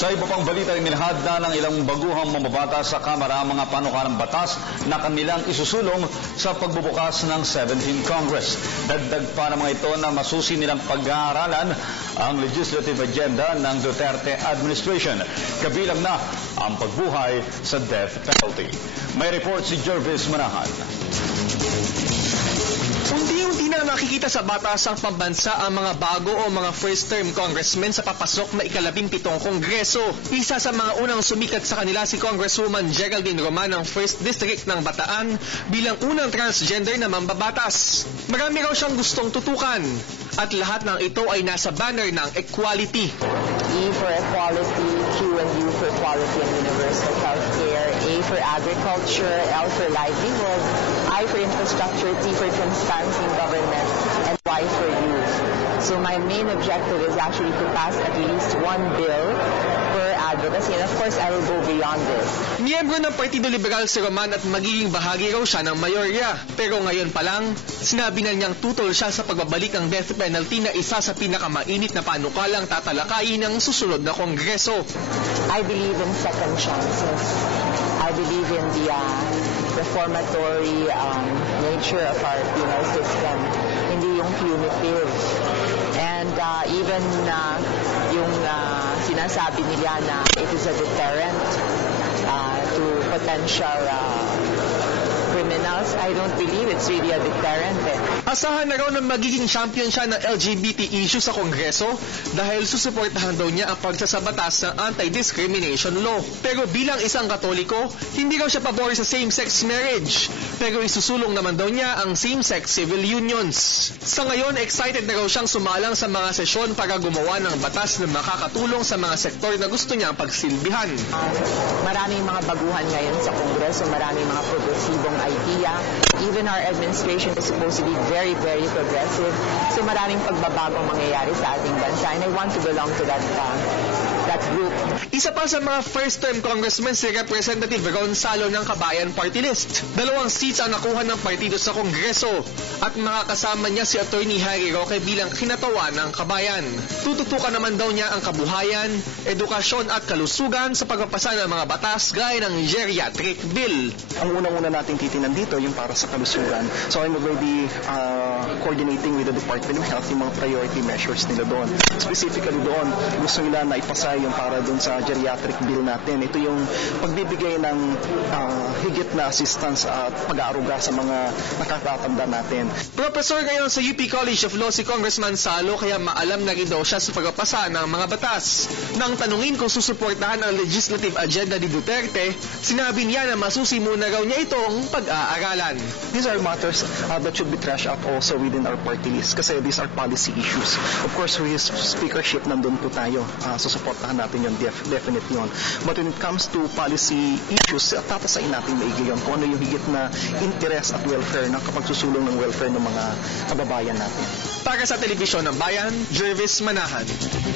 Sa iba pang balita, inilahad na ng ilang baguhang mambabatas sa Kamara ang mga panukalang batas na kanilang isusulong sa pagbubukas ng 17th Congress. Dagdag pa ng mga ito na masusi nilang pag-aaralan ang legislative agenda ng Duterte administration. Kabilang na ang pagbuhay sa death penalty. May report si Jervis Manahan. Unti-unti na makikita sa batas ang pambansa ang mga bago o mga first-term congressmen sa papasok na ika-17 Kongreso. Isa sa mga unang sumikat sa kanila si Congresswoman Geraldine Roman ng 1st District ng Bataan bilang unang transgender na mambabatas. Marami raw siyang gustong tutukan at lahat ng ito ay nasa banner ng equality. E for equality, Q and U for quality and universal healthcare, A for agriculture, L for livelihood, I for infrastructure, T for transparency in government, and Y for youth. So my main objective is actually to pass at least one bill per advocacy, and of course I will go beyond this. Miyembro ng Partido Liberal si Roman at magiging bahagi raw siya ng mayorya. Pero ngayon pa lang, sinabi na niyang tutol siya sa pagbabalik ng death penalty na isa sa pinakamainit na panukalang tatalakayin ng susunod na Kongreso. I believe in second chances. I believe in the reformatory nature of our penal system, hindi yung punitive. And even yung sinasabi nila na it is a deterrent to potential criminals, I don't believe it's really a deterrent. Asahan na raw na magiging champion siya ng LGBT issue sa Kongreso dahil susuportahan daw niya ang pagsasabatas ng anti-discrimination law. Pero bilang isang Katoliko, hindi raw siya pabor sa same-sex marriage. Pero isusulong naman daw niya ang same-sex civil unions. Sa ngayon, excited na raw siyang sumalang sa mga sesyon para gumawa ng batas na makakatulong sa mga sektor na gusto niyang pagsilbihan. Maraming mga baguhan ngayon sa Kongreso, maraming mga progresibong idea. Even our administration is supposed to be very, very progressive. So maraming pagbabagong mangyayari sa ating bansa. And I want to belong to that group. Isa pa sa mga first-term congressmen si Representative Gonzalo ng Kabayan Party List. 2 seats ang nakuha ng partido sa Kongreso at makakasama niya si Attorney Harry Roque bilang kinatawan ng Kabayan. Tututukan naman daw niya ang kabuhayan, edukasyon at kalusugan sa pagpapasa ng mga batas gaya ng geriatric bill. Ang unang-una nating titinan dito yung para sa kalusugan. So I'm already coordinating with the Department of Health yung mga priority measures nila doon. Specifically doon, gusto nila na ipasa yung para doon sa geriatric bill natin. Ito yung pagbibigay ng higit na assistance at pag-aaruga sa mga nakatatanda natin. Professor ngayon sa UP College of Law si Congressman Salo kaya maalam na rin daw siya sa pagpapasa ng mga batas. Nang tanungin kung susuportahan ang legislative agenda ni Duterte, sinabi niya na masusi muna raw niya itong pag-aaralan. These are matters that should be trashed out also within our party list kasi these are policy issues. Of course, with his speakership, nandun po tayo. Susuportahan natin yun, definite yun. But when it comes to policy issues, tatasain natin maigi yun kung ano yung higit na interest at welfare na kapag susulong ng welfare ng mga kababayan natin. Para sa Telebisyon ng Bayan, Jervis Manahan.